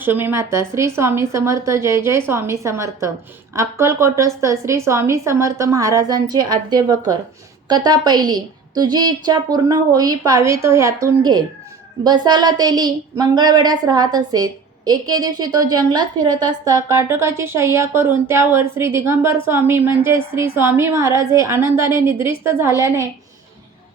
लक्ष्मी माता श्री स्वामी समर्थ. जय जय स्वामी समर्थ. अक्कलकोटस्थ श्री स्वामी समर्थ महाराजांची आद्य बकर. कथा पहिली. तुझी इच्छा पूर्ण होई पावे तो ह्यातून घे. बसाला तेली मंगळवेढ्यास राहत असेत. एके दिवशी तो जंगलात फिरत असता काटकाची शय्या करून त्यावर श्री दिगंबर स्वामी म्हणजे श्री स्वामी महाराज हे आनंदाने निद्रिस्त झाल्याने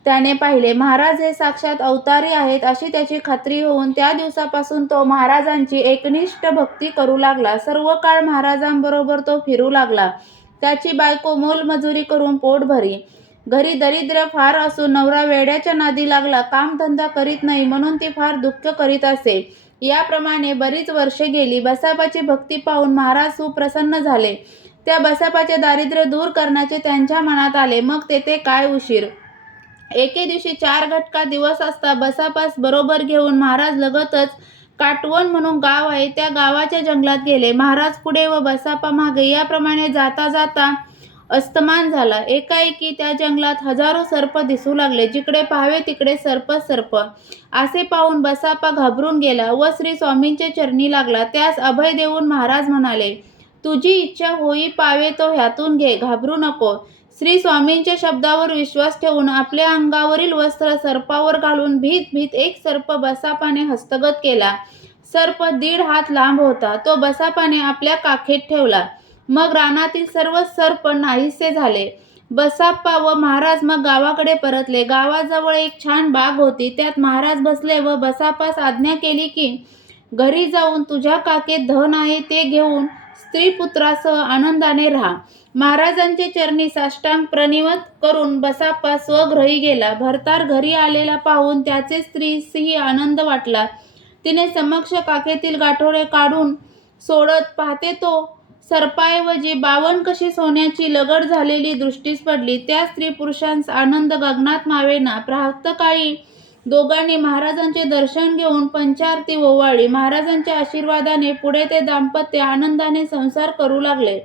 त्याने पाहिले. महाराज हे साक्षात अवतारी आहेत अशी त्याची खात्री होऊन त्या दिवसापासून तो महाराजांची एकनिष्ठ भक्ती करू लागला. सर्व काळ महाराजांबरोबर तो फिरू लागला. त्याची बायको मोलमजुरी करून पोट भरी. घरी दरिद्र फार असून नवरा वेड्याच्या नादी लागला. कामधंदा करीत नाही म्हणून ती फार दुःख करीत असे. याप्रमाणे बरीच वर्षे गेली. बसापाची भक्ती पाहून महाराज सुप्रसन्न झाले. त्या बसापाचे दारिद्र्य दूर करण्याचे त्यांच्या मनात आले. मग तेथे काय उशीर. एके दिवशी 4 घटका दिवस असता बसापास बरोबर घेऊन महाराज लगतच काटवण म्हणून गाव आहे त्या गावाच्या जंगलात गेले. महाराज पुढे व बसापा मागे याप्रमाणे जाता जाता अस्तमान झाला. एकाएकी त्या जंगलात हजारो सर्प दिसू लागले. जिकडे पाहावे तिकडे सर्पच सर्प. असे पाहून बसापा घाबरून गेला व श्री स्वामींचे चरणी लागला. त्यास अभय देऊन महाराज म्हणाले, तुझी इच्छा होई पावे तो ह्यातून घे, घाबरू नको. श्री स्वामींच्या शब्दावर विश्वास ठेवून आपल्या अंगावरील वस्त्र सर्पावर घालून भीत भीत एक सर्प बसापाने हस्तगत केला. सर्प 1.5 हात लांब होता. तो बसापाने आपल्या काखेत ठेवला. मग रानातील सर्व सर्प नाहीसे झाले. बसाप्पा व महाराज मग गावाकडे परतले. गावाजवळ एक छान बाग होती. त्यात महाराज बसले व बसापास आज्ञा केली की घरी जाऊन तुझ्या काखेत धन आहे ते घेऊन स्त्री पुत्रासह आनंदाने राहा. महाराजांचे चरणी साष्टांग प्रणिवत करून बसाप्पा स्वगृही गेला. भरतार घरी आलेला पाहून त्याचे स्त्रीसही आनंद वाटला. तिने समक्ष काखेतील गाठोडे काढून सोडत पाहते तो सर्पाऐवजी 52 कशी सोन्याची लगड झालेली दृष्टीस पडली. त्या स्त्री पुरुषांस आनंद गगनात मावेना. प्रातःकाळी दोघांनी महाराजांचे दर्शन घेऊन पंचारती ओवाळली. महाराजांच्या आशीर्वादाने पुढे ते दाम्पत्य आनंदाने संसार करू लागले.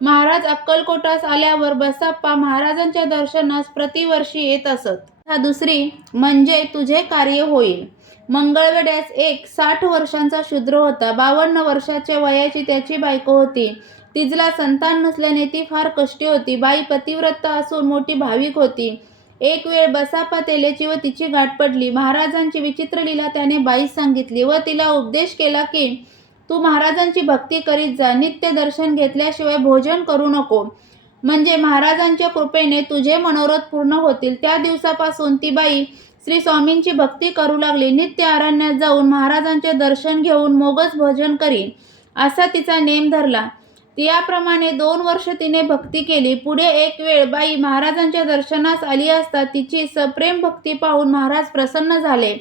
महाराज अक्कलकोटास आल्यावर बसाप्पा महाराजांच्या दर्शनास प्रतिवर्षी येत असत. दुसरी म्हणजे तुझे कार्य होईल. मंगळवेढ्यास एक 60 वर्षांचा शूद्र होता. 52 वर्षाच्या वयाची त्याची बायको होती. तिजला संतान नसल्याने ती फार कष्टी होती. बाई पतिव्रता असून मोठी भाविक होती. एक वेळ बसापा तेलेची व तिची गाठ पडली. महाराजांची विचित्र लीला त्याने बाईस सांगितली व तिला उपदेश केला की तू महाराजांची भक्ती करीत जा. नित्य दर्शन घेतल्याशिवाय भोजन करू नको, म्हणजे महाराजांच्या कृपेने तुझे मनोरथ पूर्ण होतील. त्या दिवसापासून ती बाई श्री स्वामींची भक्ती करू लागली. नित्य अरण्यात जाऊन महाराजांचे दर्शन घेऊन मोगच भोजन करी असा तिचा नेम धरला. याप्रमाणे 2 वर्ष तिने भक्ती केली. पुढे एक वेळ बाई महाराजांच्या दर्शनास आली असता तिची सप्रेम भक्ती पाहून महाराज प्रसन्न झाले.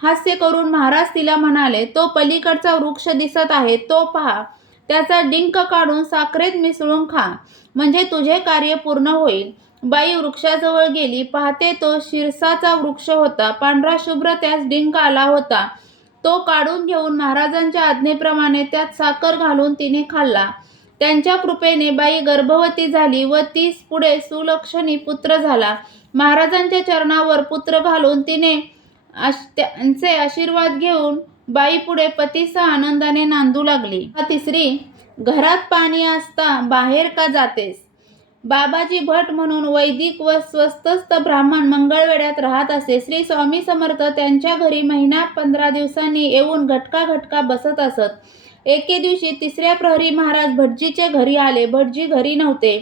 हास्य करून महाराज तिला म्हणाले, तो पलीकडचा वृक्ष दिसत आहे तो पहा. त्याचा डिंक काढून साखरेत मिसळून खा, म्हणजे तुझे कार्य पूर्ण होईल. बाई वृक्षाजवळ गेली. पाहते तो शिरसाचा वृक्ष होता. पांढरा शुभ्र त्यास डिंक आला होता. तो काढून घेऊन महाराजांच्या आज्ञेप्रमाणे त्यात साखर घालून तिने खाल्ला. त्यांच्या कृपेने बाई गर्भवती झाली व तीस पुढे सुलक्षणी पुत्र झाला. महाराजांच्या चरणावर पुत्र घालून तिने त्यांचे आशीर्वाद घेऊन बाई पुढे पतीसह आनंदाने नांदू लागली. तिसरी, घरात पाणी असता बाहेर का जातेस. बाबाजी भट म्हणून वैदिक व स्वस्तस्थ ब्राह्मण मंगळवेढ्यात राहत असे. श्री स्वामी समर्थ त्यांच्या घरी महिना 15 दिवसांनी येऊन घटका घटका बसत असत. एके दिवशी 3ऱ्या प्रहरी महाराज भटजीचे घरी आले. भटजी घरी नव्हते.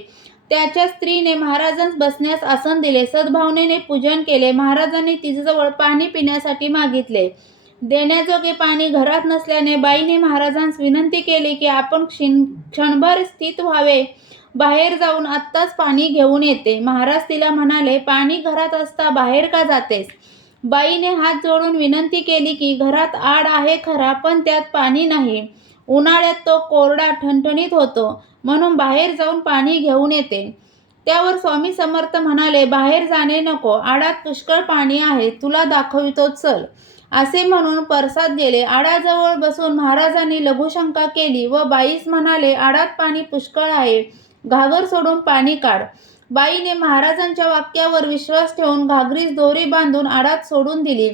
त्याच्या स्त्रीने महाराजांस बसण्यास आसन दिले. सद्भावनेने पूजन केले. महाराजांनी तिच्याजवळ पाणी पिण्यासाठी मागितले. देण्याजोगे पाणी घरात नसल्याने बाईने महाराजांस विनंती केली की आपण क्षणभर स्थित व्हावे, बाहेर जाऊन आत्ताच पाणी घेऊन येते. महाराज तिला म्हणाले, पाणी घरात असता बाहेर का जातेस. बाईने हात जोडून विनंती केली की घरात आड आहे खरा, पण त्यात पाणी नाही. उन्हाळ्यात तो कोरडा ठणठणीत होतो, म्हणून बाहेर जाऊन पाणी घेऊन येते. त्यावर स्वामी समर्थ म्हणाले, बाहेर जाणे नको, आडात पुष्कळ पाणी आहे, तुला दाखवितो चल. असे म्हणून परसात गेले. आडाजवळ बसून महाराजांनी लघुशंका केली व बाईस म्हणाले, आडात पाणी पुष्कळ आहे, घागर सोडून पाणी काढ. बाईने महाराजांच्या वाक्यावर विश्वास ठेवून घागरीस दोरी बांधून आडात सोडून दिली.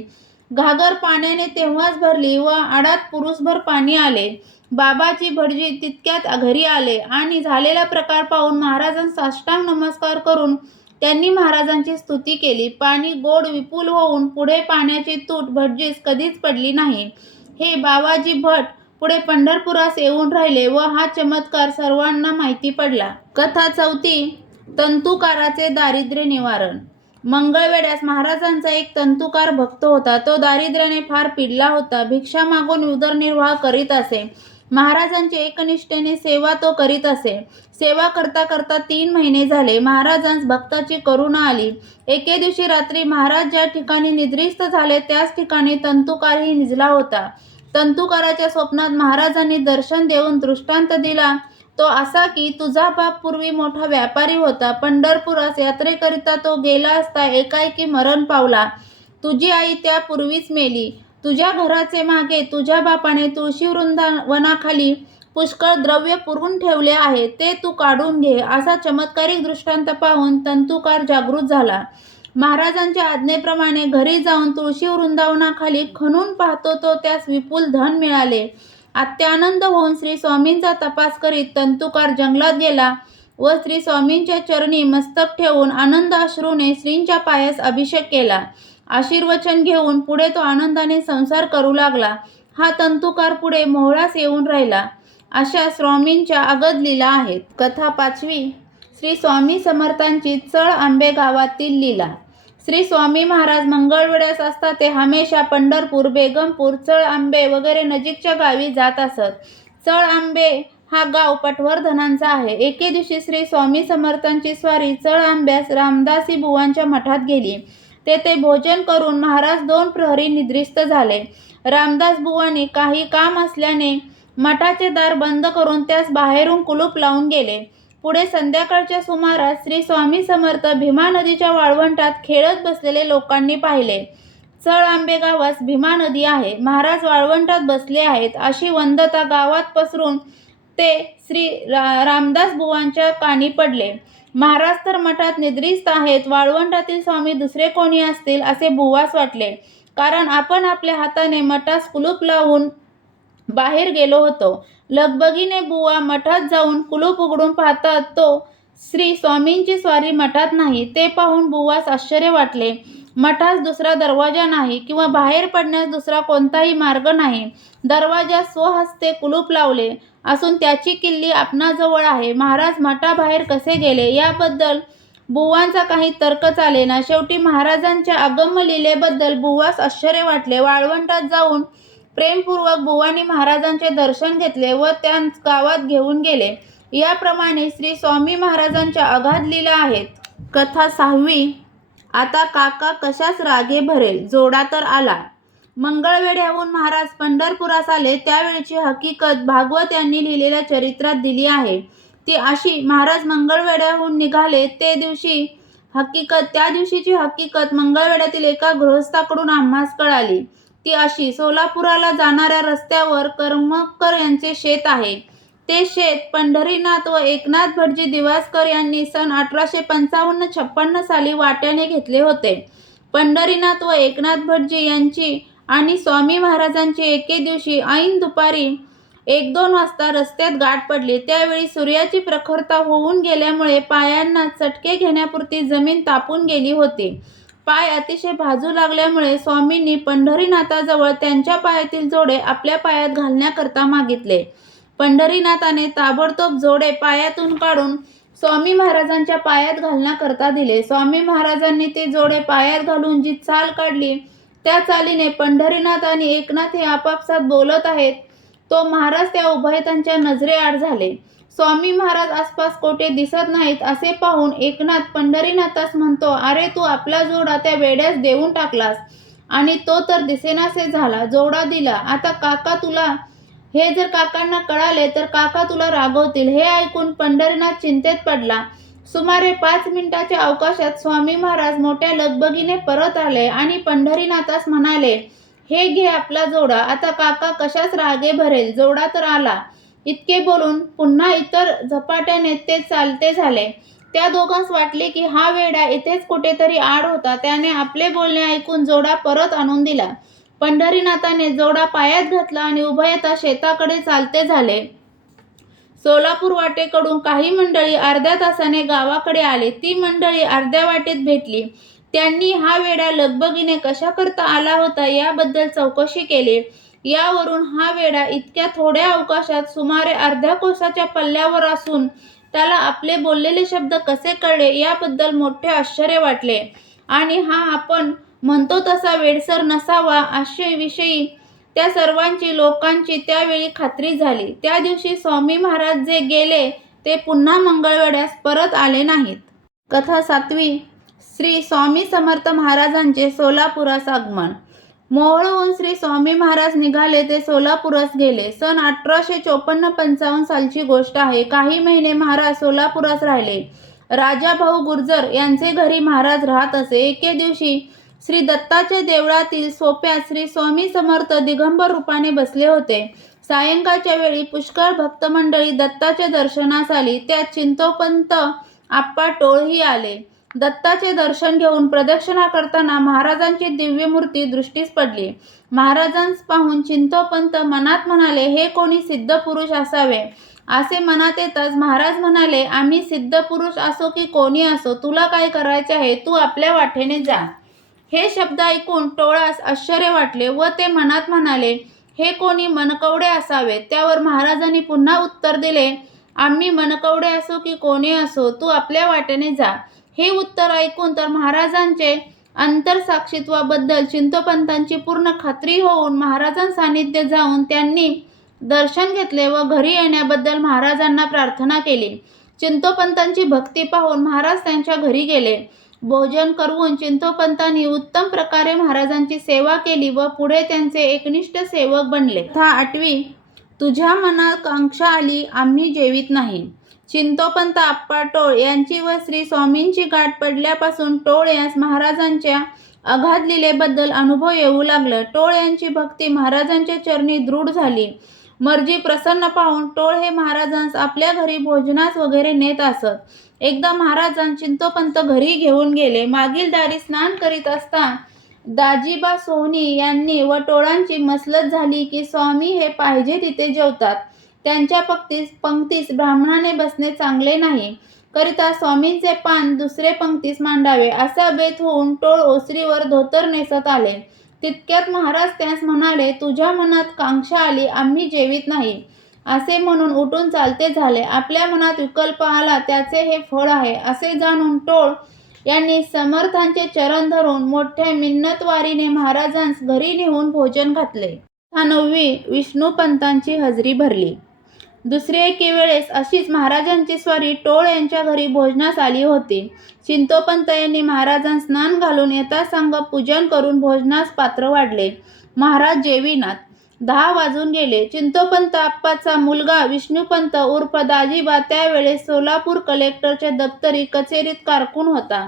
घागर पाण्याने तेव्हाच भरली व आडात पुरुषभर पाणी आले. बाबाजी भटजी तितक्यात घरी आले आणि झालेला प्रकार पाहून महाराजांस साष्टांग नमस्कार करून त्यांनी महाराजांची स्तुती केली. पाणी गोड विपुल होऊन पुढे पाण्याची तूट भटजीस कधीच पडली नाही. हे बाबाजी भट पुढे पंढरपुरास येऊन राहिले व हा चमत्कार सर्वांना माहिती पडला. कथा 4. तंतुकाराचे दारिद्र्य निवारण. मंगळवेढ्यास महाराजांचा एक तंतुकार भक्त होता. तो दारिद्र्याने फार पिडला होता. भिक्षा मागून उदरनिर्वाह करीत असे. महाराजांची एकनिष्ठेने सेवा तो करीत असे. सेवा करता करता 3 महिने झाले. महाराजांस भक्ताची करुणा आली. एके दिवशी रात्री महाराज ज्या ठिकाणी निद्रिस्त झाले त्याच ठिकाणी तंतुकारही निजला होता. तंतुकाराच्या स्वप्नात महाराजांनी दर्शन देऊन दृष्टांत दिला तो असा की तुझा बाप पूर्वी मोठा व्यापारी होता. पंढरपुरास यात्रेकरिता तो गेला असता एकाएकी मरण पावला. तुझी आई त्यापूर्वीच मेली. तुझ्या घराचे मागे तुझ्या बापाने तुळशी वृंदावनाखाली पुष्कळ द्रव्य पुरून ठेवले आहे, ते तू काढून घे. असा चमत्कारिक दृष्टांत पाहून तंतुकार जागृत झाला. महाराजांच्या आज्ञेप्रमाणे घरी जाऊन तुळशी वृंदावनाखाली खणून पाहतो तो त्यास विपुल धन मिळाले. अत्यानंद होऊन श्री स्वामींचा तपास करीत तंतुकार जंगलात गेला व श्री स्वामींच्या चरणी मस्तक ठेवून आनंद अश्रूने श्रींच्या पायास अभिषेक केला. आशीर्वचन घेऊन पुढे तो आनंदाने संसार करू लागला. हा तंतुकार पुढे मोहळास येऊन राहिला. अशा स्वामींच्या अगद लीला आहेत. कथा 5. श्री स्वामी समर्थांची चळ आंबे गावातील लीला. श्री स्वामी महाराज मंगळवेढ्यास असता ते हमेशा पंढरपूर, बेगमपूर, चळ आंबे वगैरे नजीकच्या गावी जात असत. चळ आंबे हा गाव पटवर्धनांचा आहे. एके दिवशी श्री स्वामी समर्थांची स्वारी चळ आंब्यास रामदासी बुवांच्या मठात गेली. तेथे भोजन करून महाराज 2 प्रहरी निद्रिस्त झाले. रामदास बुवांनी काही काम असल्याने मठाचे दार बंद करून त्यास बाहेरून कुलूप लावून गेले. पुढे संध्याकाळच्या सुमारास श्री स्वामी समर्थ भीमा नदीच्या वाळवंटात खेळत बसलेले लोकांनी पाहिले. चळ आंबे गावास भीमा नदी आहे. महाराज वाळवंटात बसले आहेत अशी वंदता गावात पसरून ते श्री रामदास बुवांच्या कानी पडले. महाराज तर मठात निद्रिस्त आहेत, वाळवंटातील स्वामी दुसरे कोणी असतील असे बुवास वाटले. कारण आपण आपल्या हाताने मठास कुलूप लावून बाहेर गेलो होतो. लगबगीने बुवा मठात जाऊन कुलूप उघडून पाहतात तो श्री स्वामींची स्वारी मठात नाही. ते पाहून बुवास आश्चर्य वाटले. मठास दुसरा दरवाजा नाही किंवा बाहेर पडण्यास दुसरा कोणताही मार्ग नाही. दरवाजास स्वहस्ते कुलूप लावले असून त्याची किल्ली आपणाजवळ आहे. महाराज मठाबाहेर कसे गेले याबद्दल बुवांचा काही तर्क चालेना. शेवटी महाराजांच्या अगम्य लीलेबद्दल बुवास आश्चर्य वाटले. वाळवंटात जाऊन प्रेमपूर्वक बुवांनी महाराजांचे दर्शन घेतले व त्यांस गावात घेऊन गेले. याप्रमाणे श्री स्वामी महाराजांच्या अगाध लीला आहेत. कथा 6. आता काका कशास रागे भरेल, जोडा तर आला. मंगळवेढ्याहून महाराज पंढरपुरास आले त्यावेळची हकीकत भागवत यांनी लिहिलेल्या चरित्रात दिली आहे. ती अशी: महाराज मंगळवेढ्याहून निघाले त्या दिवशीची हकीकत मंगळवेढ्यातील एका गृहस्थाकडून आम्हास कळाली. ती अशी: सोलापुराला जाणाऱ्या रस्त्यावर करमरकर यांचे शेत आहे. ते शेत पंढरीनाथ व एकनाथ भटजी दिवासकर यांनी सन 1855-56 साली वाट्याने घेतले होते. पंढरीनाथ व एकनाथ भटजी यांची आणि स्वामी महाराजांची एके दिवशी ऐन दुपारी 1-2 वाजता रस्त्यात गाठ पडली. त्यावेळी सूर्याची प्रखरता होऊन गेल्यामुळे पायांना चटके घेण्यापुरती जमीन तापून गेली होती. पाय अतिशय भाजू लागल्यामुळे स्वामींनी पंढरीनाथाजवळ त्यांच्या पायातील जोडे आपल्या पायात घालण्याकरता मागितले. पंढरीनाथाने ताबडतोब जोडे पायातून काढून स्वामी महाराजांच्या पायात घालण्याकरता दिले. स्वामी महाराजांनी ते जोडे पायात घालून जी चाल काढली त्या चालीने पंढरीनाथ आणि एकनाथ हे आपापसात बोलत आहेत तो महाराज त्या उभयतांच्या नजरेआड झाले. स्वामी महाराज आसपास कोठे दिसत नाहीत असे पाहून एकनाथ पंढरीनाथास म्हणतो, अरे तू आपला जोडा त्या वेड्यास देऊन टाकलास आणि तो तर दिसेनासे झाला. जोडा दिला, आता काका तुला हे जर काकांना कळाले तर काका तुला रागवतील. हे ऐकून पंढरीनाथ चिंतेत पडला. सुमारे 5 मिनिटाच्या अवकाशात स्वामी महाराज मोठ्या लगबगीने परत आले आणि पंढरीनाथास म्हणाले, हे घे आपला जोडा. आता काका कशास रागे भरेल, जोडा तर आला. इतके बोलून पुन्हा इतर झपाट्याने ते चालते झाले. त्या दोघांस वाटले की हा वेडा इथेच कुठेतरी आड होता. त्याने आपले बोलणे ऐकून जोडा परत आणून दिला. पंढरीनाथाने जोडा पायात घातला आणि उभयता शेताकडे चालते झाले. सोलापूर वाटेकडून काही मंडळी अर्ध्या तासाने गावाकडे आले. ती मंडळी अर्ध्या वाटेत भेटली. त्यांनी हा वेडा लगबगीने कशाकरता आला होता याबद्दल चौकशी केली. यावरून हा वेडा इतक्या थोड्या अवकाशात सुमारे अर्ध्या कोसाच्या पल्ल्यावर असून त्याला आपले बोललेले शब्द कसे कळले याबद्दल मोठे आश्चर्य वाटले आणि हा आपण म्हणतो तसा वेडसर नसावा अशाविषयी त्या सर्वांची लोकांची त्यावेळी खात्री झाली. त्या दिवशी स्वामी महाराज जे गेले ते पुन्हा मंगळवेढ्यास परत आले नाहीत. कथा 7वी. श्री स्वामी समर्थ महाराजांचे सोलापुरास आगमन. मोहोळहून श्री स्वामी महाराज निघाले ते सोलापुरास गेले. सन 1854-55 सालची गोष्ट आहे. काही महिने महाराज सोलापुरास राहिले. राजा भाऊ गुर्जर यांचे घरी महाराज राहत असे. एके दिवशी श्री दत्ताच्या देवळातील सोप्यात श्री स्वामी समर्थ दिगंबर रूपाने बसले होते. सायंकाळच्या वेळी पुष्कळ भक्तमंडळी दत्ताच्या दर्शनास आली. त्यात चिंतोपंत आप्पा टोळही आले. दत्ताचे दर्शन घेऊन प्रदक्षिणा करताना महाराजांची दिव्य मूर्ती दृष्टीस पडली. महाराजांस पाहून चिंतोपंत मनात म्हणाले, हे कोणी सिद्ध पुरुष असावे. असे मनात येताच महाराज म्हणाले, आम्ही सिद्ध पुरुष असो की कोणी असो, तुला काय करायचे आहे, तू आपल्या वाटेने जा. हे शब्द ऐकून टोळास आश्चर्य वाटले व ते मनात म्हणाले, हे कोणी मनकवडे असावे. त्यावर महाराजांनी पुन्हा उत्तर दिले, आम्ही मनकवडे असो की कोणी असो, तू आपल्या वाटेने जा. हे उत्तर ऐकून तर महाराजांचे अंतरसाक्षित्वाबद्दल चिंतोपंतांची पूर्ण खात्री होऊन महाराजांसान्निध्य जाऊन त्यांनी दर्शन घेतले व घरी येण्याबद्दल महाराजांना प्रार्थना केली. चिंतोपंतांची भक्ती पाहून महाराज त्यांच्या घरी गेले. भोजन करून चिंतोपंतांनी उत्तम प्रकारे महाराजांची सेवा केली व पुढे त्यांचे एकनिष्ठ सेवक बनले. कथा 8वी. तुझ्या मनात कांक्षा आली, आम्ही जेवित नाही. चिंतोपंत आप्पा टोळ यांची व श्री स्वामींची गाठ पडल्यापासून टोळ यांस महाराजांच्या अगाध लीलेबद्दल अनुभव येऊ लागला. टोळ यांची भक्ती महाराजांच्या चरणी दृढ झाली. मर्जी प्रसन्न पाहून टोळ हे महाराजांस आपल्या घरी भोजनास वगैरे नेत असत. एकदा महाराजांस चिंतोपंत घरी घेऊन गेले. मागील दारी स्नान करीत असता दाजीबा सोहनी यांनी व टोळांची मसलत झाली की स्वामी हे पाहिजे तिथे जेवतात. त्यांच्या पंक्तीस ब्राह्मणाने बसणे चांगले नाही, करिता स्वामींचे पान दुसरे पंक्तीस मांडावे असा बेत होऊन टोळ ओसरीवर धोतर नेसत आले. तितक्यात महाराज त्यास म्हणाले, तुझ्या मनात कांक्षा आली, आम्ही जेवित नाही. असे म्हणून उठून चालते झाले. आपल्या मनात विकल्प आला त्याचे हे फळ आहे असे जाणून टोळ यांनी समर्थांचे चरण धरून मोठ्या मिन्नतवारीने महाराजांस घरी नेऊन भोजन घातले. कथा 9वी. विष्णुपंतांची हजरी भरली. दुसरे एके वेळेस अशीच महाराजांची स्वारी टोळ यांच्या घरी भोजनास आली होती. चिंतोपंत यांनी महाराजांस स्नान घालून यथासांग पूजन करून भोजनास पात्र वाढले. महाराज जेविनात. 10 वाजून गेले. चिंतोपंत आप्पाचा मुलगा विष्णुपंत उर्फ दाजीबा त्यावेळेस सोलापूर कलेक्टरच्या दप्तरी कचेरीत कारकून होता.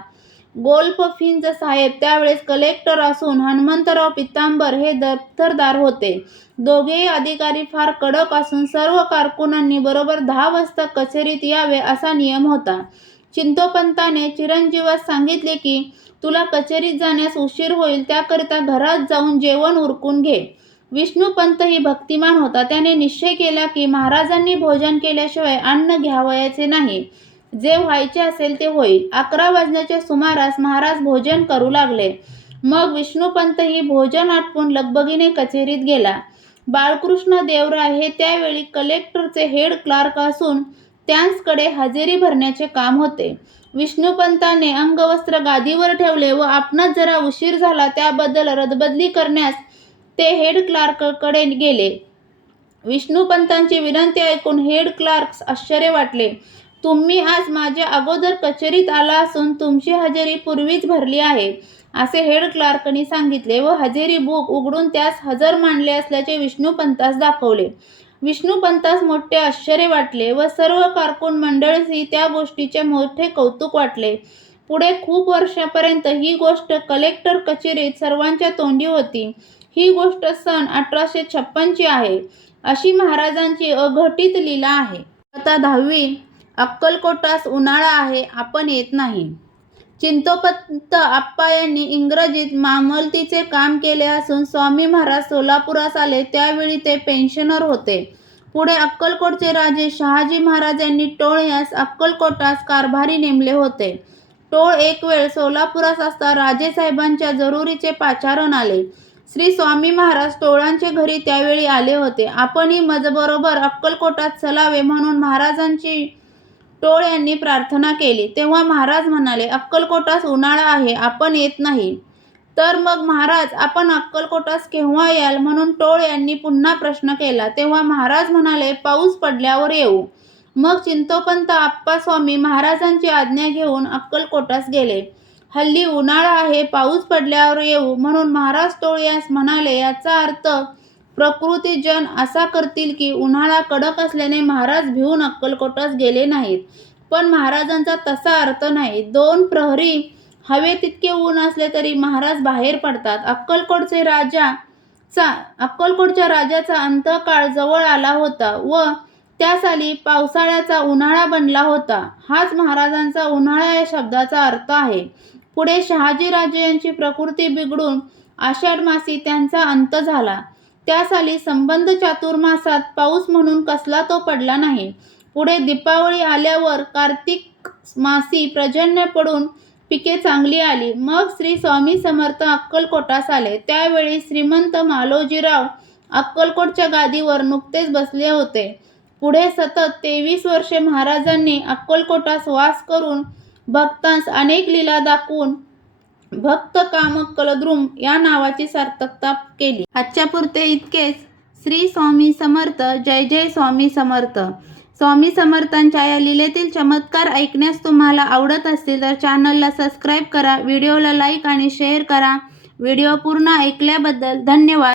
गोल्फ फिंच साहेब त्यावेळेस कलेक्टर असून हनुमंतराव पितांबर हे दफ्तरदार होते. दोघेही अधिकारी फार कडक असून सर्व कारकुनांनी बरोबर 10 वाजता कचेरीत यावे असा नियम होता. चिंतोपंताने चिरंजीवास सांगितले की तुला कचेरीत जाण्यास उशीर होईल, त्याकरिता घरात जाऊन जेवण उरकून घे. विष्णुपंत ही भक्तिमान होता. त्याने निश्चय केला की महाराजांनी भोजन केल्याशिवाय अन्न घ्यावयाचे नाही. जे व्हायचे असेल ते होईल. 11 वाजण्याच्या सुमारास महाराज भोजन करू लागले. मग विष्णुपंत ही भोजन आटपून लगबगीने कचेरीत गेला. बाळकृष्ण देवराय हे त्यावेळी कलेक्टरचे हेड क्लार्क असून त्यांकडे हजेरी भरण्याचे काम होते. विष्णुपंताने अंगवस्त्र गादीवर ठेवले व आपणास जरा उशीर झाला त्याबद्दल रदबदली करण्यास ते हेड क्लार्ककडे गेले. विष्णुपंतांची विनंती ऐकून हेड क्लार्क आश्चर्य वाटले. तुम्ही आज माझ्या अगोदर कचेरीत आला असून तुमची हजेरी पूर्वीच भरली आहे असे हेड क्लार्कनी सांगितले व हजेरी बुक उघडून त्यास हजर मानले असल्याचे विष्णुपंतास दाखवले. विष्णुपंतास मोठे आश्चर्य वाटले व सर्व कारकून मंडळीसही त्या गोष्टीचे मोठे कौतुक वाटले. पुढे खूप वर्षापर्यंत ही गोष्ट कलेक्टर कचेरीत सर्वांच्या तोंडी होती. ही गोष्ट सन 1856 आहे. अशी महाराजांची अघटित लीला आहे. कथा 10वी. अक्कलकोटास उन्हाळा आहे, आपण येत नाही. चिंतोपंत आप्पा यांनी इंग्रजीत मामलतीचे काम केले असून स्वामी महाराज सोलापुरास आले त्यावेळी ते पेन्शनर होते. पुढे अक्कलकोटचे राजे शहाजी महाराज यांनी टोळ यास अक्कलकोटास कारभारी नेमले होते. टोळ एक वेळ सोलापुरास असता राजेसाहेबांच्या जरुरीचे पाचारण आले. श्री स्वामी महाराज टोळांचे घरी त्यावेळी आले होते. आपणही मजबरोबर अक्कलकोटात चलावे म्हणून महाराजांची टोळ यांनी प्रार्थना केली. तेव्हा महाराज म्हणाले, अक्कलकोटास उन्हाळा आहे, आपण येत नाही. तर मग महाराज आपण अक्कलकोटास केव्हा याल म्हणून टोळ यांनी पुन्हा प्रश्न केला. तेव्हा महाराज म्हणाले, पाऊस पडल्यावर येऊ. मग चिंतोपंत आप्पा स्वामी महाराजांची आज्ञा घेऊन अक्कलकोटास गेले. हल्ली उन्हाळा आहे, पाऊस पडल्यावर येऊ म्हणून महाराज टोळ यास म्हणाले. याचा अर्थ प्रकृतीजन असा करतील की उन्हाळा कडक असल्याने महाराज भिवून अक्कलकोटास गेले नाहीत. पण महाराजांचा तसा अर्थ नाही. 2 प्रहरी हवे तितके ऊन असले तरी महाराज बाहेर पडतात. अक्कलकोटच्या राजाचा अंतकाळ जवळ आला होता व त्या साली पावसाळ्याचा उन्हाळा बनला होता. हाच महाराजांचा उन्हाळा या शब्दाचा अर्थ आहे. पुढे शहाजीराजे यांची प्रकृती बिघडून आषाढ मासी त्यांचा अंत झाला. त्या साली संबंध चातुर्मासात पाऊस म्हणून कसला तो पडला नाही. पुढे दीपावळी आल्यावर कार्तिक मासी पर्जन्य पडून पिके चांगली आली. मग श्री स्वामी समर्थ अक्कलकोटास आले. त्यावेळी श्रीमंत मालोजीराव अक्कलकोटच्या गादीवर नुकतेच बसले होते. पुढे सतत 23 वर्षे महाराजांनी अक्कलकोटास वास करून भक्तांस अनेक लीला दाखवून भक्त कामकलद्रुम या नावाची सार्थकता केली. आजच्या पुरते इतकेच. श्री स्वामी समर्थ. जय जय स्वामी समर्थ. स्वामी समर्थांच्या या लीलेतील चमत्कार ऐकण्यास तुम्हाला आवडत असतील तर चॅनलला सबस्क्राईब करा, व्हिडिओला लाईक आणि शेअर करा. व्हिडिओ पूर्ण ऐकल्याबद्दल धन्यवाद.